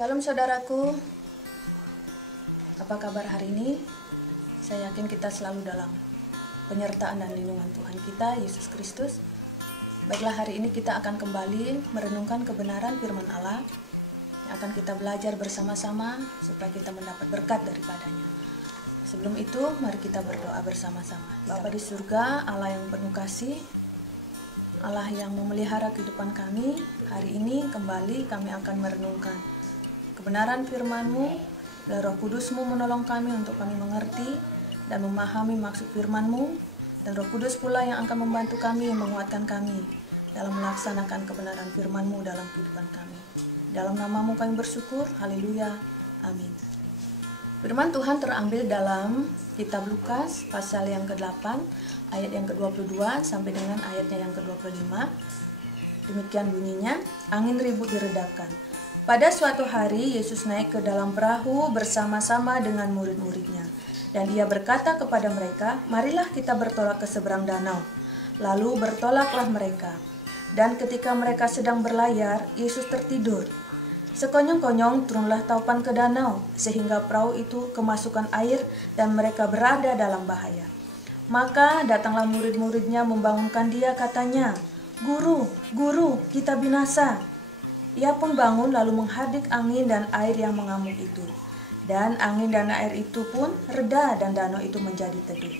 Shalom saudaraku, apa kabar hari ini? Saya yakin kita selalu dalam penyertaan dan lindungan Tuhan kita, Yesus Kristus. Baiklah, hari ini kita akan kembali merenungkan kebenaran firman Allah yang akan kita belajar bersama-sama supaya kita mendapat berkat daripadanya. Sebelum itu, mari kita berdoa bersama-sama. Bapa di surga, Allah yang penuh kasih, Allah yang memelihara kehidupan kami, hari ini kembali kami akan merenungkan kebenaran firman-Mu. Biar Roh Kudus-Mu menolong kami untuk kami mengerti dan memahami maksud firman-Mu, dan Roh Kudus pula yang akan membantu kami, menguatkan kami dalam melaksanakan kebenaran firman-Mu dalam kehidupan kami. Dalam nama-Mu kami bersyukur, haleluya, amin. Firman Tuhan terambil dalam kitab Lukas pasal yang ke-8 ayat yang ke-22 sampai dengan ayatnya yang ke-25. Demikian bunyinya, angin ribut diredakan. Pada suatu hari Yesus naik ke dalam perahu bersama-sama dengan murid-muridnya, dan ia berkata kepada mereka, "Marilah kita bertolak ke seberang danau." Lalu bertolaklah mereka. Dan ketika mereka sedang berlayar, Yesus tertidur. Sekonyong-konyong turunlah taupan ke danau, sehingga perahu itu kemasukan air dan mereka berada dalam bahaya. Maka datanglah murid-muridnya membangunkan dia, katanya, "Guru, Guru, kita binasa." Ia pun bangun lalu menghadik angin dan air yang mengamuk itu. Dan angin dan air itu pun reda dan danau itu menjadi teduh.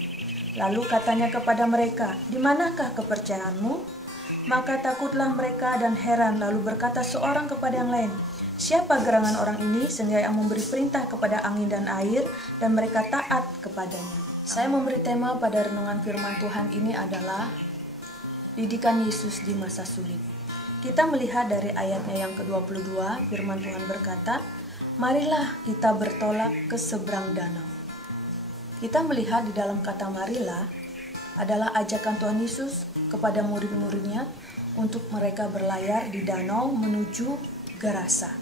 Lalu katanya kepada mereka, "Di manakah kepercayaanmu?" Maka takutlah mereka dan heran, lalu berkata seorang kepada yang lain, "Siapa gerangan orang ini sehingga yang memberi perintah kepada angin dan air dan mereka taat kepadanya?" Saya memberi tema pada renungan firman Tuhan ini adalah didikan Yesus di masa sulit. Kita melihat dari ayatnya yang ke-22, firman Tuhan berkata, "Marilah kita bertolak ke seberang danau." Kita melihat di dalam kata marilah adalah ajakan Tuhan Yesus kepada murid-muridnya untuk mereka berlayar di danau menuju Gerasa.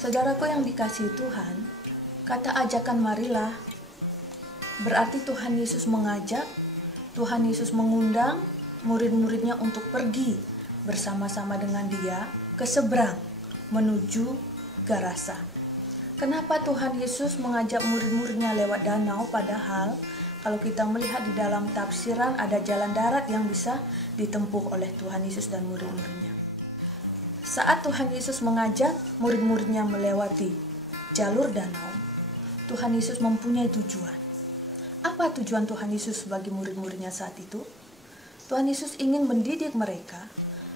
Saudaraku yang dikasihi Tuhan, kata ajakan marilah berarti Tuhan Yesus mengajak, Tuhan Yesus mengundang murid-muridnya untuk pergi bersama-sama dengan dia ke seberang menuju Gerasa. Kenapa Tuhan Yesus mengajak murid-muridnya lewat danau, padahal kalau kita melihat di dalam tafsiran ada jalan darat yang bisa ditempuh oleh Tuhan Yesus dan murid-muridnya. Saat Tuhan Yesus mengajak murid-muridnya melewati jalur danau, Tuhan Yesus mempunyai tujuan. Apa tujuan Tuhan Yesus bagi murid-muridnya saat itu? Tuhan Yesus ingin mendidik mereka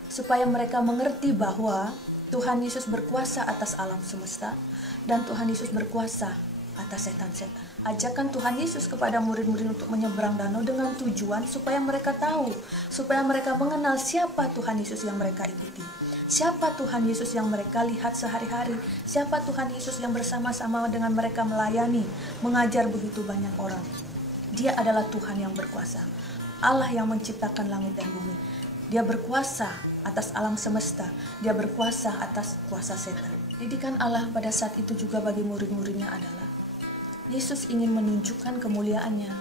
supaya mereka mengerti bahwa Tuhan Yesus berkuasa atas alam semesta dan Tuhan Yesus berkuasa atas setan-setan. Ajakan Tuhan Yesus kepada murid-murid untuk menyeberang danau dengan tujuan supaya mereka tahu, supaya mereka mengenal siapa Tuhan Yesus yang mereka ikuti, siapa Tuhan Yesus yang mereka lihat sehari-hari, siapa Tuhan Yesus yang bersama-sama dengan mereka melayani, mengajar begitu banyak orang. Dia adalah Tuhan yang berkuasa, Allah yang menciptakan langit dan bumi. Dia berkuasa atas alam semesta, dia berkuasa atas kuasa setan. Didikan Allah pada saat itu juga bagi murid-muridnya adalah Yesus ingin menunjukkan kemuliaannya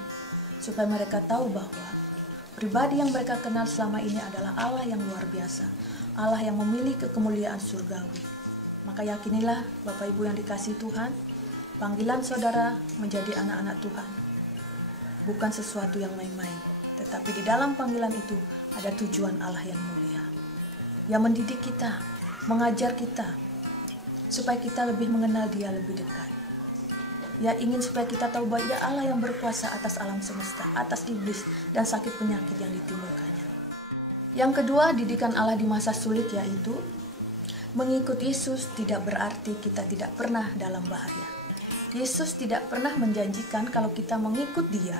supaya mereka tahu bahwa pribadi yang mereka kenal selama ini adalah Allah yang luar biasa, Allah yang memiliki kemuliaan surgawi. Maka yakinilah Bapak Ibu yang dikasihi Tuhan, panggilan saudara menjadi anak-anak Tuhan bukan sesuatu yang main-main, tetapi di dalam panggilan itu ada tujuan Allah yang mulia, yang mendidik kita, mengajar kita, supaya kita lebih mengenal Dia lebih dekat. Ya, ingin supaya kita tahu bahwa Dia Allah yang berkuasa atas alam semesta, atas iblis dan sakit penyakit yang ditimbulkannya. Yang kedua, didikan Allah di masa sulit, yaitu mengikut Yesus tidak berarti kita tidak pernah dalam bahaya. Yesus tidak pernah menjanjikan kalau kita mengikut Dia,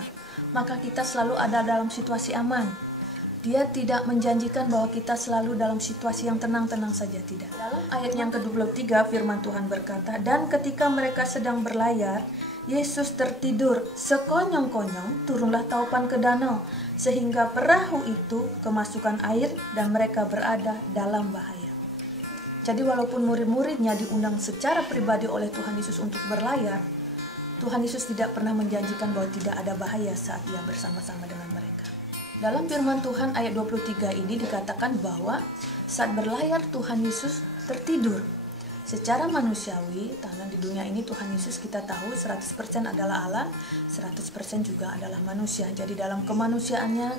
maka kita selalu ada dalam situasi aman. Dia tidak menjanjikan bahwa kita selalu dalam situasi yang tenang-tenang saja, tidak. Dalam ayat yang ke-23 firman Tuhan berkata, "Dan ketika mereka sedang berlayar, Yesus tertidur. Sekonyong-konyong turunlah taupan ke danau, sehingga perahu itu kemasukan air dan mereka berada dalam bahaya." Jadi walaupun murid-muridnya diundang secara pribadi oleh Tuhan Yesus untuk berlayar, Tuhan Yesus tidak pernah menjanjikan bahwa tidak ada bahaya saat Ia bersama-sama dengan mereka. Dalam firman Tuhan ayat 23 ini dikatakan bahwa saat berlayar Tuhan Yesus tertidur. Secara manusiawi, karena di dunia ini Tuhan Yesus kita tahu 100% adalah Allah, 100% juga adalah manusia. Jadi dalam kemanusiaannya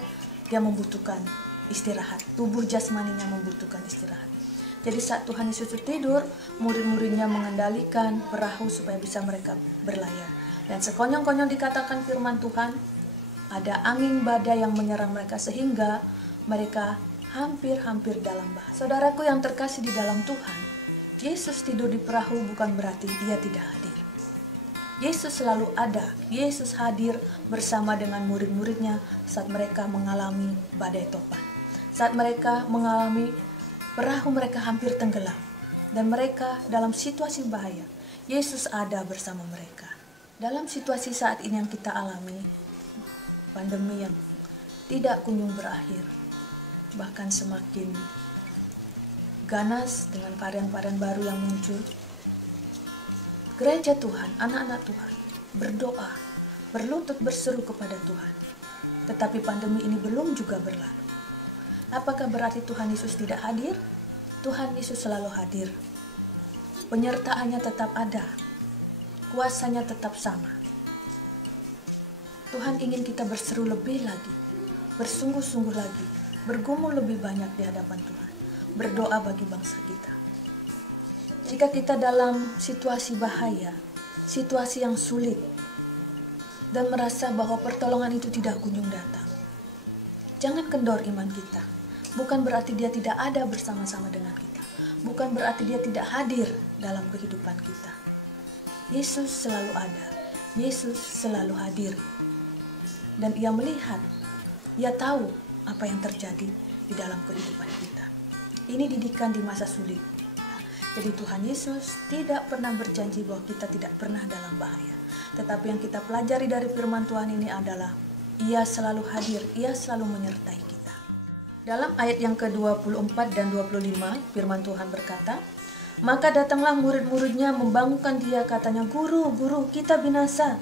dia membutuhkan istirahat. Tubuh jasmaninya membutuhkan istirahat. Jadi saat Tuhan Yesus tidur, murid-muridnya mengendalikan perahu supaya bisa mereka berlayar. Dan sekonyong-konyong dikatakan firman Tuhan, ada angin badai yang menyerang mereka sehingga mereka hampir-hampir dalam bahaya. Saudaraku yang terkasih di dalam Tuhan, Yesus tidur di perahu bukan berarti dia tidak hadir. Yesus selalu ada. Yesus hadir bersama dengan murid-muridnya saat mereka mengalami badai topan. Saat mereka mengalami perahu mereka hampir tenggelam. Dan mereka dalam situasi bahaya. Yesus ada bersama mereka. Dalam situasi saat ini yang kita alami, pandemi yang tidak kunjung berakhir, bahkan semakin ganas dengan varian-varian baru yang muncul. Gereja Tuhan, anak-anak Tuhan, berdoa, berlutut berseru kepada Tuhan. Tetapi pandemi ini belum juga berlalu. Apakah berarti Tuhan Yesus tidak hadir? Tuhan Yesus selalu hadir. Penyertaannya tetap ada. Kuasanya tetap sama. Tuhan ingin kita berseru lebih lagi, bersungguh-sungguh lagi, bergumul lebih banyak di hadapan Tuhan. Berdoa bagi bangsa kita. Jika kita dalam situasi bahaya, situasi yang sulit, dan merasa bahwa pertolongan itu tidak kunjung datang, jangan kendor iman kita. Bukan berarti dia tidak ada bersama-sama dengan kita. Bukan berarti dia tidak hadir dalam kehidupan kita. Yesus selalu ada. Yesus selalu hadir. Dan ia melihat, ia tahu apa yang terjadi di dalam kehidupan kita. Ini didikan di masa sulit. Jadi Tuhan Yesus tidak pernah berjanji bahwa kita tidak pernah dalam bahaya. Tetapi yang kita pelajari dari firman Tuhan ini adalah Ia selalu hadir, Ia selalu menyertai kita. Dalam ayat yang ke-24 dan 25, firman Tuhan berkata, "Maka datanglah murid-muridnya membangunkan dia, katanya, 'Guru, guru, kita binasa.'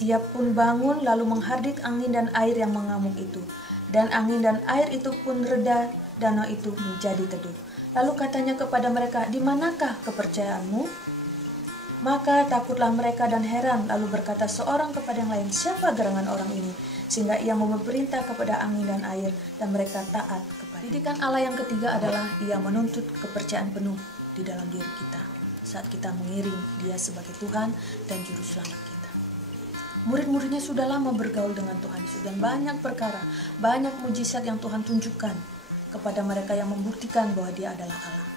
Ia pun bangun lalu menghardik angin dan air yang mengamuk itu. Dan angin dan air itu pun reda, danau itu menjadi teduh. Lalu katanya kepada mereka, 'Di manakah kepercayaanmu?' Maka takutlah mereka dan heran, lalu berkata seorang kepada yang lain, 'Siapa gerangan orang ini, sehingga ia memerintah kepada angin dan air, dan mereka taat kepada.'" Didikan Allah yang ketiga adalah Ia menuntut kepercayaan penuh di dalam diri kita saat kita mengiring Dia sebagai Tuhan dan Juru Selamat kita. Murid-muridnya sudah lama bergaul dengan Tuhan Yesus, dan banyak perkara, banyak mujizat yang Tuhan tunjukkan kepada mereka yang membuktikan bahwa Dia adalah Allah,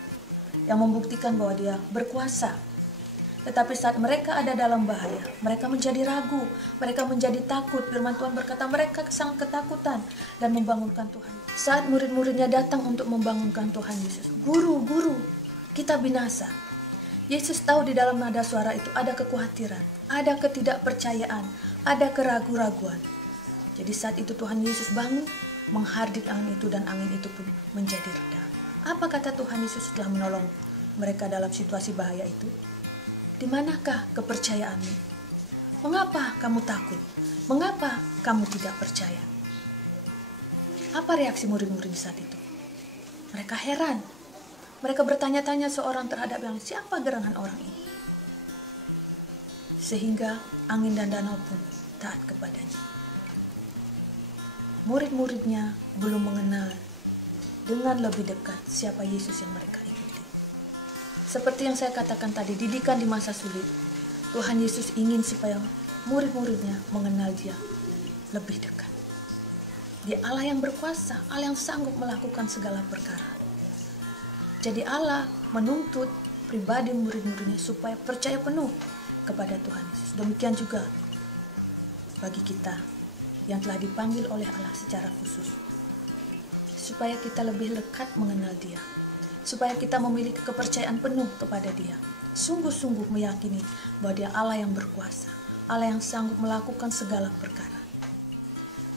yang membuktikan bahwa Dia berkuasa. Tetapi saat mereka ada dalam bahaya, mereka menjadi ragu, mereka menjadi takut. Firman Tuhan berkata mereka sangat ketakutan dan membangunkan Tuhan. Saat murid-muridnya datang untuk membangunkan Tuhan Yesus, "Guru, guru, kita binasa." Yesus tahu di dalam nada suara itu ada kekhawatiran, ada ketidakpercayaan, ada keraguan-raguan. Jadi saat itu Tuhan Yesus bangun, menghardik angin itu, dan angin itu pun menjadi reda. Apa kata Tuhan Yesus setelah menolong mereka dalam situasi bahaya itu? "Di manakah kepercayaanmu? Mengapa kamu takut? Mengapa kamu tidak percaya?" Apa reaksi murid-murid saat itu? Mereka heran. Mereka bertanya-tanya seorang terhadap yang, "Siapa gerangan orang ini?" Sehingga angin dan danau pun taat kepadanya. Murid-muridnya belum mengenal dengan lebih dekat siapa Yesus yang mereka ikuti. Seperti yang saya katakan tadi, didikan di masa sulit, Tuhan Yesus ingin supaya murid-muridnya mengenal Dia lebih dekat. Dia Allah yang berkuasa, Allah yang sanggup melakukan segala perkara. Jadi Allah menuntut pribadi murid-muridnya supaya percaya penuh kepada Tuhan Yesus. Demikian juga bagi kita yang telah dipanggil oleh Allah secara khusus, supaya kita lebih lekat mengenal Dia, supaya kita memiliki kepercayaan penuh kepada Dia, sungguh-sungguh meyakini bahwa Dia Allah yang berkuasa, Allah yang sanggup melakukan segala perkara.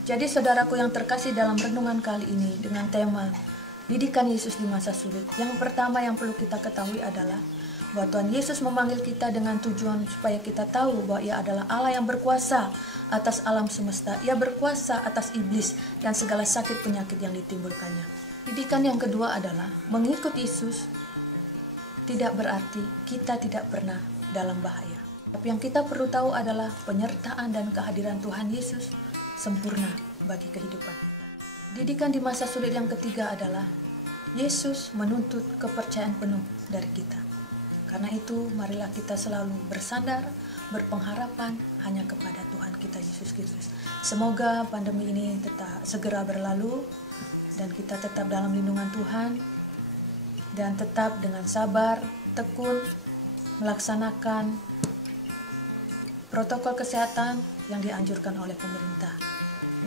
Jadi saudaraku yang terkasih, dalam renungan kali ini dengan tema didikan Yesus di masa sulit, yang pertama yang perlu kita ketahui adalah bahwa Tuhan Yesus memanggil kita dengan tujuan supaya kita tahu bahwa Ia adalah Allah yang berkuasa atas alam semesta. Ia berkuasa atas iblis dan segala sakit penyakit yang ditimbulkannya. Didikan yang kedua adalah mengikut Yesus tidak berarti kita tidak pernah dalam bahaya. Tapi yang kita perlu tahu adalah penyertaan dan kehadiran Tuhan Yesus sempurna bagi kehidupan kita. Didikan di masa sulit yang ketiga adalah Yesus menuntut kepercayaan penuh dari kita. Karena itu, marilah kita selalu bersandar, berpengharapan hanya kepada Tuhan kita Yesus Kristus. Semoga pandemi ini tetap segera berlalu dan kita tetap dalam lindungan Tuhan dan tetap dengan sabar, tekun melaksanakan protokol kesehatan yang dianjurkan oleh pemerintah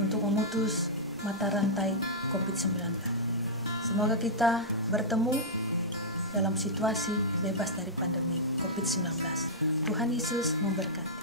untuk memutus mata rantai COVID-19. Semoga kita bertemu dalam situasi bebas dari pandemi COVID-19. Tuhan Yesus memberkati.